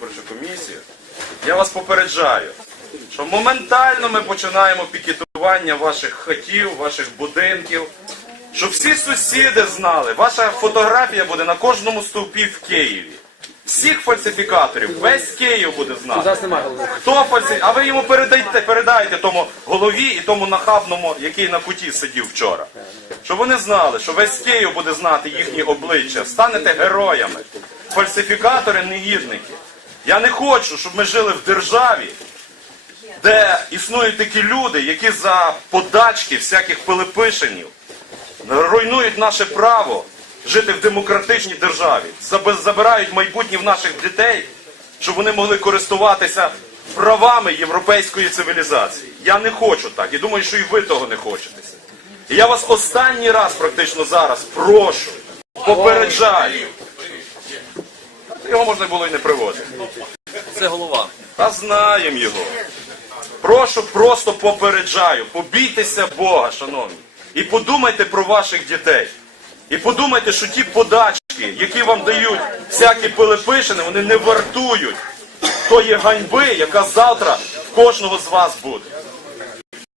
виборчу комісію, я вас попереджаю, що моментально ми починаємо пікетування ваших хатів, ваших будинків, щоб всі сусіди знали, ваша фотографія буде на кожному стовпі в Києві. Всіх фальсифікаторів, весь Київ буде знати. Хто фальсифікатор? А ви йому передайте, передайте тому голові і тому нахабному, який на куті сидів вчора. Щоб вони знали, що весь Київ буде знати їхні обличчя, станете героями. Фальсифікатори, негідники. Я не хочу, щоб ми жили в державі, де існують такі люди, які за подачки всяких пилипишинів руйнують наше право жити в демократичній державі, забирають майбутнє в наших дітей, щоб вони могли користуватися правами європейської цивілізації. Я не хочу так, і думаю, що і ви того не хочете. І я вас останній раз практично зараз прошу, попереджаю. Його можна було і не приводити. Це голова. Та знаємо його. Прошу, просто попереджаю. Побійтеся Бога, шановні. І подумайте про ваших дітей. І подумайте, що ті подачки, які вам дають всякі пилипишини, вони не вартують тої ганьби, яка завтра в кожного з вас буде.